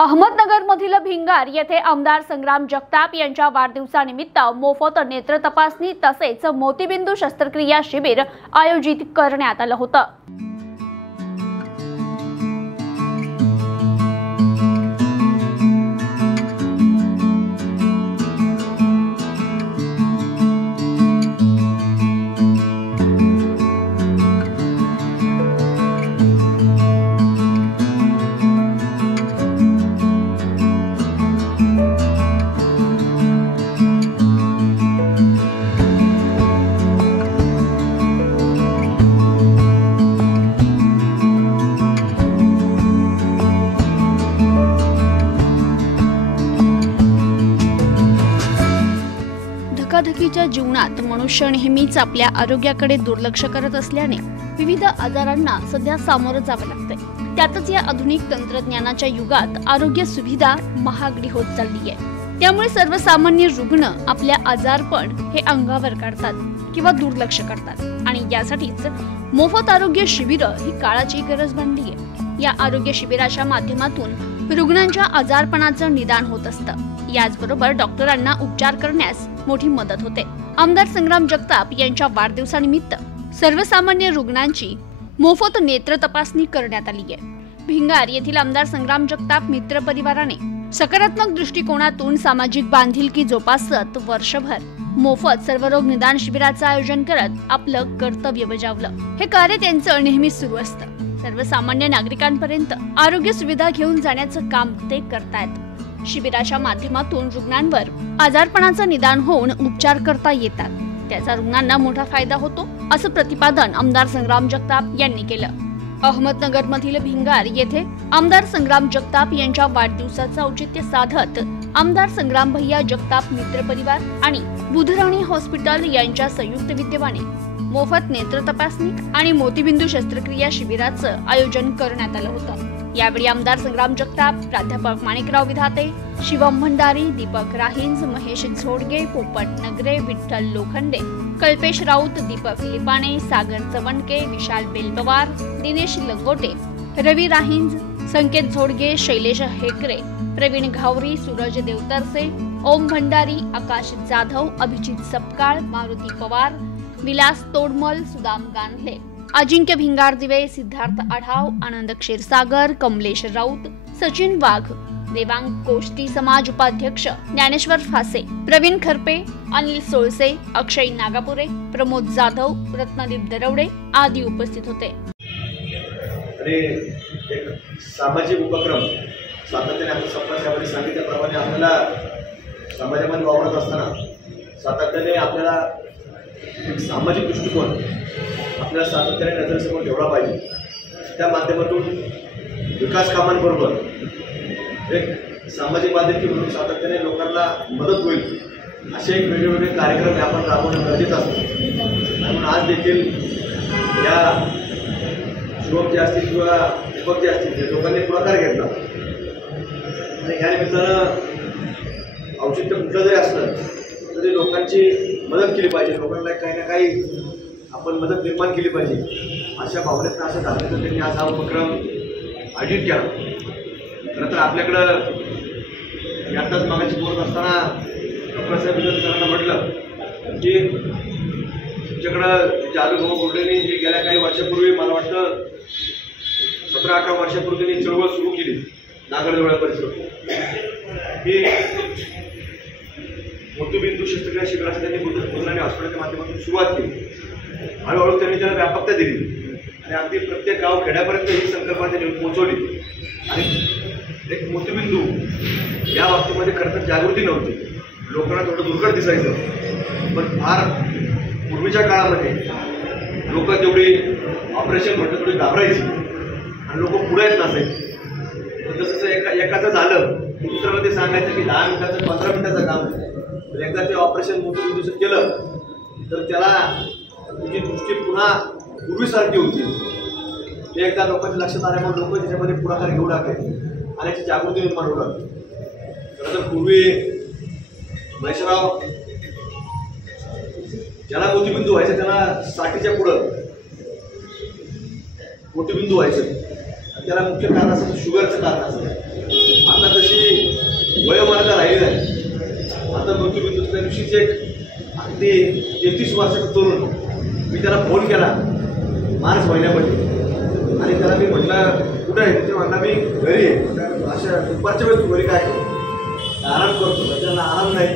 अहमदनगरमधील भिंगार येथे आमदार संग्राम जगताप यांच्या वाढदिवसानिमित्त मोफत नेत्र तपासणी तसेच मोतीबिंदू शस्त्रक्रिया शिबिर आयोजित करण्यात आलं होतं। धकाधकीच्या जीवनात मनुष्य नेहमीच आपल्या आरोग्याकडे दुर्लक्ष करत असल्याने विविध आजारांना सध्या सामोरं जावं लागतंय। त्यातच या आधुनिक तंत्रज्ञानाच्या युगात आरोग्य सुविधा महागडी होत चालली आहे। त्यामुळे सर्वसामान्य रुग्ण आपल्या आजारपण हे अंगावर काढतात किंवा दुर्लक्ष करतात आणि यासाठीच मोफत आरोग्य शिबिर ही काळाची गरज बनली आहे। या आरोग्य शिबिराच्या माध्यमातून रुग्णांच्या आजारपणाचं निदान होत असतं। याचबरोबर डॉक्टरांना उपचार करण्यास मोठी मदत होते। आमदार संग्राम जगताप यांच्या वाढदिवसानिमित्त सर्वसामान्य रुग्णांची मोफत नेत्र तपासणी करण्यात आली आहे। भिंगार येथील आमदार संग्राम जगताप मित्र परिवाराने सकारात्मक दृष्टिकोनातून सामाजिक बांधिलकी जोपासत वर्षभर मोफत सर्वरोग निदान शिबिराचं आयोजन करत आपलं कर्तव्य बजावलं। हे कार्य त्यांचं नेहमीच सुरू असतं। सर्वसामान्य नागरिकांपर्यंत आरोग्य सुविधा घेऊन जाण्याचं काम ते करतायत। शिबिराच्या माध्यमातून रुग्णांवर आजारपणाचं निदान होऊन उपचार करता येतात, त्याचा रुग्णांना मोठा फायदा होतो असं प्रतिपादन आमदार संग्राम जगताप यांनी केलं। अहमदनगरमधील भिंगार येथे आमदार संग्राम जगताप यांच्या वाढदिवसाचं औचित्य साधत आमदार संग्राम भैया जगताप मित्र परिवार आणि बुधराणी हॉस्पिटल यांच्या संयुक्त विद्यमाने मोफत नेत्र तपासणी आणि मोतीबिंदू शस्त्रक्रिया शिबिराचं आयोजन करण्यात आलं होतं। यावेळी आमदार संग्राम जगताप, प्राध्यापक माणिकराव विधाते, शिवम भंडारी, दीपक राहिंज, महेश झोडगे, पोपट नगरे, विठ्ठल लोखंडे, कल्पेश राऊत, दीपक लिपाणे, सागर चवणके, विशाल बेलपवार, दिनेश लंगोटे, रवी राहिंज, संकेत झोडगे, शैलेश हेकरे, प्रवीण घावरी, सूरज देवतरसे, ओम भंडारी, आकाश जाधव, अभिजित सपकाळ, मारुती पवार, विलास तोडमल, सुदाम गांधले, अजिंक्य भिंगारदिवे, सिद्धार्थ आढाव, आनंद क्षीरसागर, कमलेश राऊत, सचिन वाघ, देवांग गोष्टी समाज उपाध्यक्ष ज्ञानेश्वर फासे, प्रवीण खरपे, अनिल सोळसे, अक्षय नागापुरे, प्रमोद जाधव, रत्नदीप दरवडे आदी उपस्थित होते। एक सामाजिक उपक्रम सातत्याने आपण संपर्कामध्ये सांगितल्याप्रमाणे आपल्याला समाजामध्ये वावरत असताना सातत्याने आपल्याला एक सामाजिक दृष्टिकोन आपल्याला सातत्याने नजरेसमोर ठेवला पाहिजे। त्या माध्यमातून विकास कामांबरोबर एक सामाजिक बांधिलकी म्हणून सातत्याने लोकांना मदत होईल असे एक वेगवेगळे कार्यक्रम आपण राबवणं गरजेचं असतं। म्हणून आज देखील या युवक जे असतील किंवा युवक जे असतील ते लोकांनी पुढाकार घेतला आणि ह्या निमित्तानं औचित्य कुठलं जरी असलं तरी लोकांची मदत केली पाहिजे, लोकांना काही ना काही आपण मदत निर्माण केली पाहिजे अशा भावनेतनं असं झालं त्यांनी आज हा उपक्रम आयोजित केला। खरं तर आपल्याकडं यातच मागाशी बोलत असताना डॉक्टरसाहेब सरांना म्हटलं की तुमच्याकडं जादूभाऊ गोडलेंनी हे गेल्या काही वर्षापूर्वी मला वाटतं 17-18 वर्षापूर्वी त्यांनी चळवळ सुरू केली नागरजोळा परिसरात। ही मोतीबिंदू शस्त्रक्रिया शिबिराचं त्यांनी बुधराणी हॉस्पिटलच्या माध्यमातून सुरुवात केली। हळूहळू त्यांनी त्याला व्यापकता दिली आणि अगदी प्रत्येक गाव खेड्यापर्यंत ही संकल्पना त्यांनी पोहोचवली आणि एक मोतीबिंदू या बाबतीमध्ये खरं तर जागृती नव्हती, लोकांना थोडं दुर्गड दिसायचं। पण फार पूर्वीच्या काळामध्ये लोक तेवढी ऑपरेशन म्हटलं थोडी घाबरायची आणि लोक पुढे येत नसायचे। जसं एकाचं झालं दुसऱ्याला ते सांगायचं की 10 मिनिटाचं 15 मिनिटाचं काम आहे। एकदा ते ऑपरेशन मोतीबिंदूचं केलं तर त्याला तुझी दृष्टी पुन्हा पूर्वीसारखी होती। ते एकदा लोकांच्या लक्षात आल्यामुळे लोक त्याच्यामध्ये पुढाकार घेऊ लागले आणि याची जागृती निर्माण होऊ लागली। खरं तर पूर्वी महेशराव ज्याला मोतीबिंदू व्हायचं त्याला साठीच्या पुढं मोतीबिंदू व्हायचं त्याला मुख्य कारण असं शुगरचं कारण असं आता तशी वयोमार्ग राहिलेलं आहे. आता मृत्यूबिंदू त्या दिवशीच एक अगदी 33 वर्षाचा तरुण, मी त्याला फोन केला मार्च महिन्यामध्ये आणि त्याला मी म्हटलं कुठं आहे, ते म्हणला मी घरी आहे. अशा दुपारच्या वेळेस तू घरी काय करतो? आराम करतो. त्याला आराम नाही,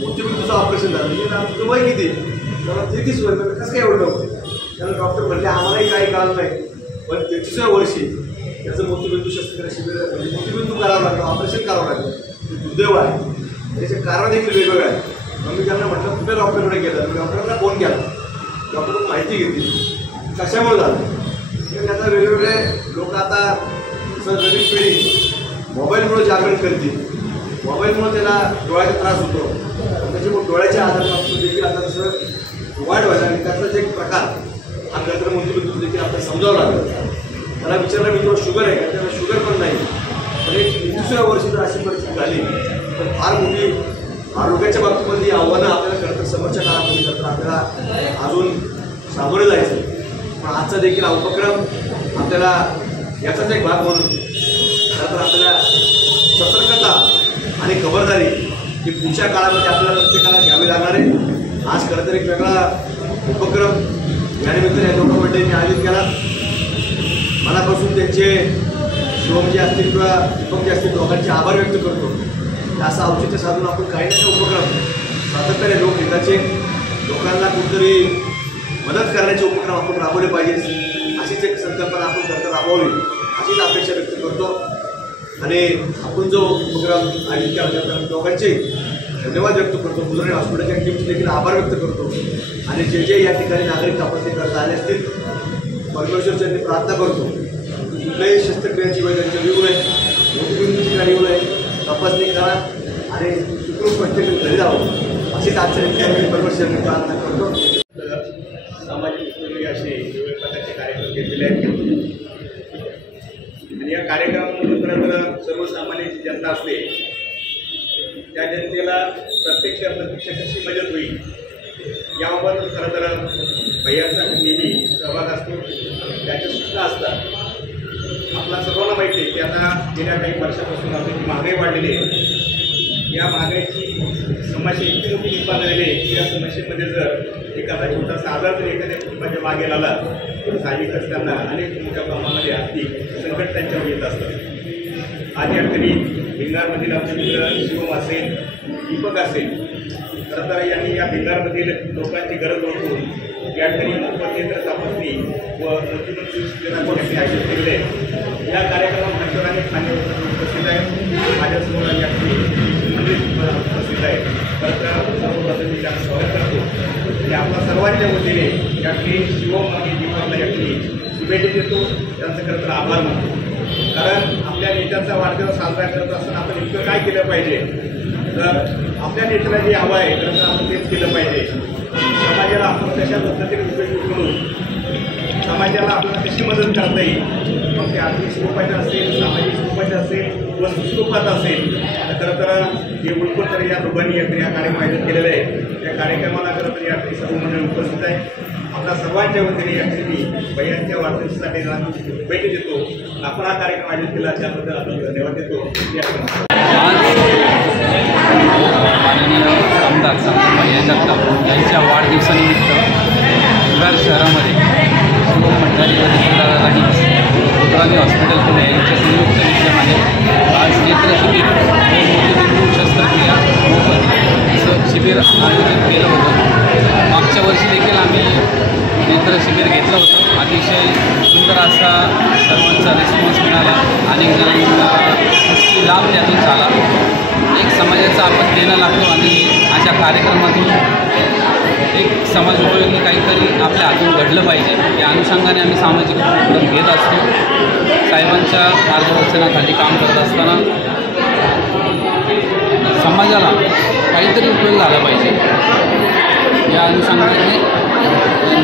मोतीबिंदूचं ऑपरेशन झालं. म्हणजे तुझं वय किती? त्याला 33 वर्ष. कसं काय एवढं होतं? त्याला डॉक्टर म्हटले आम्हालाही काही कळलं नाही, पण 33व्या वर्षी त्याचं मोतीबिंदू शस्त्रक्रिया शिबिर म्हणजे मोतीबिंदू करावं लागलं, ऑपरेशन करावं लागलं. दुर्दैव आहे. त्याचे कारण देखील वेगवेगळं आहे. मग मी त्यांना म्हटलं कुठे डॉक्टरकडे गेलं? मी डॉक्टरला फोन केला. डॉक्टरकडून माहिती घेतली कशामुळे झालं. त्याचा वेगवेगळे लोक आता नवीन पिढी मोबाईलमुळे जागरण करते. मोबाईलमुळे त्याला डोळ्याचा त्रास होतो, त्याच्यामुळे डोळ्याचे आजार देखील आता जसं वाढ व्हायला आणि त्याचाच एक प्रकार हा गंत्र मोतीबिंदू देखील आपल्याला समजावं लागलं. मला विचारलं मी थोडं शुगर आहे का? त्याला शुगर पण नाही. पण एक 33व्या वर्षी जर अशी परिस्थिती झाली तर फार मोठी आरोग्याच्या बाबतीमध्ये आव्हानं आपल्याला खरं तर समोरच्या काळामध्ये खरं तर आपल्याला अजून सामोरे जायचं. पण आजचा देखील हा उपक्रम आपल्याला याचाच एक भाग म्हणून खरं तर आपल्याला सतर्कता आणि खबरदारी ही पुढच्या काळामध्ये आपल्याला प्रत्येकाला घ्यावी लागणार आहे. आज खरं तर एक वेगळा उपक्रम यानिमित्ताने या दोघं मंडळींनी आयोजित केला. मनापासून त्यांचे शिवम जे असतील किंवा दीपक जे असतील दोघांचे आभार व्यक्त करतो. असं औचित्य साधून आपण काही ना काही उपक्रम सातत्याने लोकहिताचे लोकांना कुठेतरी मदत करण्याचे उपक्रम आपण राबवले पाहिजे. अशीच एक संकल्पना आपण खरं तर राबवावी अशीच अपेक्षा व्यक्त करतो. आणि आपण जो उपक्रम आयोजित केला त्याबद्दल दोघांचे धन्यवाद व्यक्त करतो. बुलढाणा हॉस्पिटलच्या टीमचे देखील आभार व्यक्त करतो. आणि जे जे या ठिकाणी नागरिक तपासणी करता आले असतील परमेश्वरच्या प्रार्थना करतो कुठल्याही शस्त्रक्रियांची वेळ त्यांच्या येऊ नये, मोतीबिंदूची ठिकाणी येऊ नये, तपासणी करा आणि सुखरूप प्रत्येक घरी जावं अशीच आजच्या परमेश्वरने प्रार्थना करतो. सामाजिक उपयोगी असे वेगवेगळ्या प्रकारचे कार्यक्रम घेतलेले आहेत आणि या कार्यक्रमामधून खरं तर सर्वसामान्य जी जनता असते त्या जनतेला प्रत्यक्ष कशी मदत होईल याबाबत खरं तर भैयाचा नेहमी सहभाग असतो. त्याच्या सूचना असतात. आपला सर्वांना माहिती आहे की आता गेल्या काही वर्षापासून आपली जी महागाई वाढलेली आहे, या महागाईची समस्या इतकी मोठी निर्माण झालेली आहे की या समस्येमध्ये जर एखादा छोटासा आजार जर एखाद्या कुटुंबाच्या मागे आला तर साहजिकच त्यांना अनेक मोठ्या प्रमाणामध्ये आर्थिक संकट त्यांच्यावर येत असतं. आज या ठिकाणी भिंगारमधील आमचे मित्र शिवम असेल, दीपक असेल, खरं तर यांनी या भिंगारमधील लोकांची गरज ओळखून या ठिकाणी मोफत नेत्र तपासणी व मोतीबिंदू शिबिराचे आयोजित केलेले आहे. या कार्यक्रमात डॉक्टर आणि खाण्यावर उपस्थित आहेत. माझ्यासमोर या ठिकाणी मंडळी उपस्थित आहेत. खरं तर सर्वप्रथम मी त्यांचं स्वागत करतो आणि आपल्या सर्वांच्या वतीने या ठिकाणी शिवम आणि दीपकला या ठिकाणी शुभेच्छा देतो. त्यांचं खरं तर आभार मानतो. कारण आपल्या नेत्यांचा वाढदिवस साजरा करत असताना आपण इतकं काय केलं पाहिजे तर आपल्या नेत्याला जे हवं आहे खरं तर आपण तेच केलं पाहिजे. समाजाला आपण कशा पद्धतीने उपयोग करून समाजाला आपल्याला कशी मदत करता येईल, मग ते आर्थिक स्वरूपाचं असेल, सामाजिक स्वरूपाचं असेल, वस्तू स्वरूपात असेल. खरं तर हे उलपून तर या दोघांनी या कार्यक्रम आयोजित केलेलं आहे. या कार्यक्रमाला खरं तर या सर्व मंडळी उपस्थित आहे. आपल्या सर्वांच्या वतीने या ठिकाणी भैयांच्या वाढदिवसासाठी शुभेच्छा देतो. आपण हा कार्यक्रम आयोजित केला त्याबद्दल आपण धन्यवाद देतो. माननीय आमदार भैया जगताप यांच्या वाढदिवसानिमित्त विरार शहरामध्ये शिवम भंडारी व आणि बुलढाणा हॉस्पिटल पुणे यांच्या संयुक्त विद्यमाने आज नेत्र शिबिर व मोतीबिंदू शस्त्रक्रिया मोफत असं शिबिर आयोजित केलं होतं. मागच्या वर्षी देखील आम्ही नेत्र शिबिर घेतलं होतं. अतिशय सुंदर असा सर्वांचा रिस्पॉन्स मिळाला. अनेक जणांना लाभ त्यातून झाला. एक समाजाचं आपण देणं लागतो आणि अशा कार्यक्रमातून एक समाज उपयोगी काहीतरी आपल्या हातून घडलं पाहिजे या अनुषंगाने आम्ही सामाजिक उपक्रम घेत असतो. साहेबांच्या मार्गदर्शनाखाली काम करत असताना समाजाला काहीतरी उपयोग झाला पाहिजे या अनुषंगाने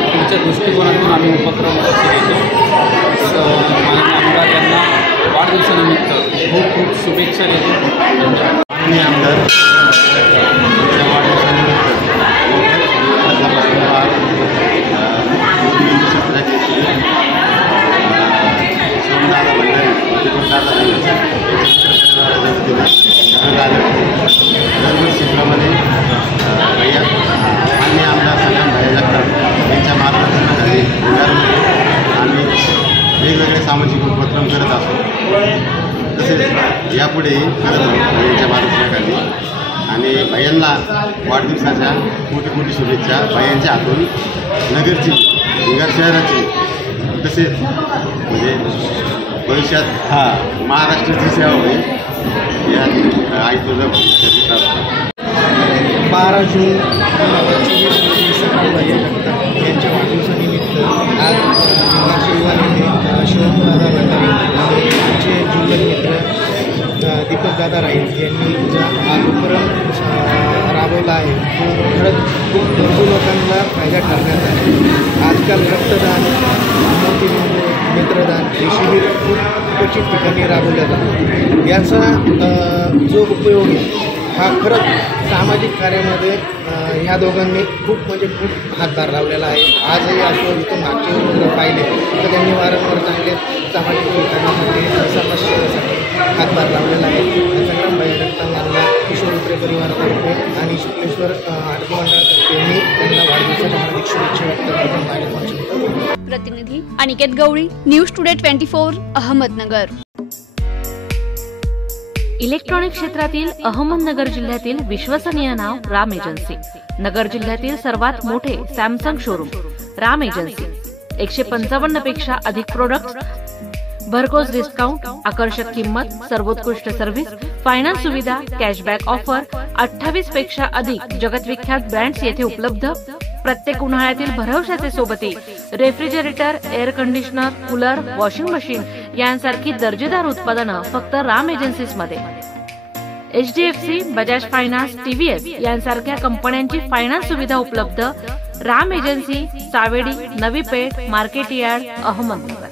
पुढच्या दृष्टिकोनातून आम्ही उपक्रम लक्ष घेतो. माननीय आमदार यांना वाढदिवसानिमित्त खूप खूप शुभेच्छा देतो. माननीय आमदार यांच्या वाढदिवसानिमित्त शिवमदादा भंडारी सामाजिक उपक्रम करत असतो, तसेच यापुढेही करत राहू भैयांच्या मार्गदर्शनाखाली. आणि भैयांना वाढदिवसाच्या कोटी कोटी शुभेच्छा. भैयांच्या हातून नगरची, नगर शहराची, तसेच म्हणजे भविष्यात महाराष्ट्राची सेवा होईल यात आई तुझं 12 जून 2024 सकाळ भैया जगताप यांच्या वाढदिवसानिमित्त आज निवासी युवा नेते शिवमदादा भंडारी आणि आमचे जीवन मित्र दीपकदादा राईत यांनी हा उपक्रम राबवला आहे. तो खरंच खूप भरपूर लोकांना फायदा ठरण्यात आहे. आजकाल रक्तदान, मोतीबिंदू, नेत्रदान हे शिबिर खूप क्वचित ठिकाणी राबवल्या जातात. याचा जो उपयोग आहे हा खरंच सामाजिक कार्यामध्ये ह्या दोघांनी खूप हातभार लावलेला आहे. आजही असो, इथून मागचे जर पाहिले तर त्यांनी वारंवार चांगले सामाजिक विकासासाठी, समाजसेवेसाठी हातभार लावलेला आहे. संग्राम भैया जगताप यांना किशोर उतरे परिवारातर्फे आणि शुक्लेश्वर आरती मंडळातर्फे मी त्यांना वाढदिवसाच्या हार्दिक शुभेच्छा व्यक्त करतो. प्रतिनिधी अनिकेत गवळी, न्यूज टुडे 24, अहमदनगर. इलेक्ट्रॉनिक क्षेत्रातील अहमदनगर जिल्ह्यातील विश्वसनीय नाव राम एजन्सी. नगर जिल्ह्यातील सर्वात मोठे सॅमसंग शोरूम राम एजन्सी. 155 पेक्षा अधिक प्रोडक्ट्स, भरघोस डिस्काउंट, आकर्षक किंमत, सर्वोत्कृष्ट सर्व्हिस, फायनान्स सुविधा, कॅशबॅक ऑफर, 28 पेक्षा अधिक जगतविख्यात ब्रँड्स येथे उपलब्ध. प्रत्येक उन्हाळ्यातील भरवशाचे सोबती refrigerator, air conditioner, cooler, washing machine यांसारखी दर्जेदार उत्पादनं फक्त राम एजन्सीजमध्ये. HDFC, बजाज फायनान्स, TVS यांसारख्या कंपन्यांची फायनान्स सुविधा उपलब्ध. Ram agency, Savedi, Navi Peth, market yard, Ahmednagar.